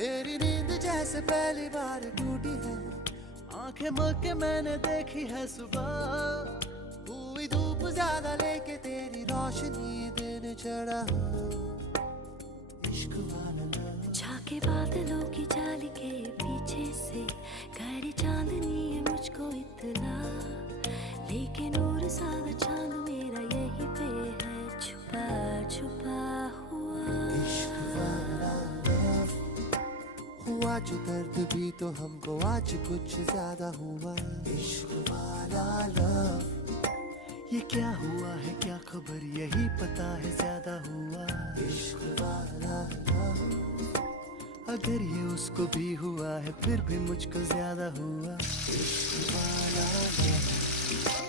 मेरी नींद जैसे पहली बार टूटी है, आंखें मल के मैंने देखी है सुबह। हुई धूप ज्यादा लेके तेरी रोशनी दिन चढ़ा। इश्क वाला लव। झाके बादलों की जाली के पीछे से करे चांदनी है मुझको इतना, लेकिन और सादा चांद मेरा यही पे है छुपा छुपा हुआ। इश्क वाला लव। हुआ जो दर्द भी तो हमको आज कुछ ज्यादा हुआ। इश्क वाला लव। ये क्या हुआ है क्या खबर यही पता है ज्यादा हुआ। इश्क वाला लव। अगर ये उसको भी हुआ है फिर भी मुझको ज्यादा हुआ। इश्क वाला लव।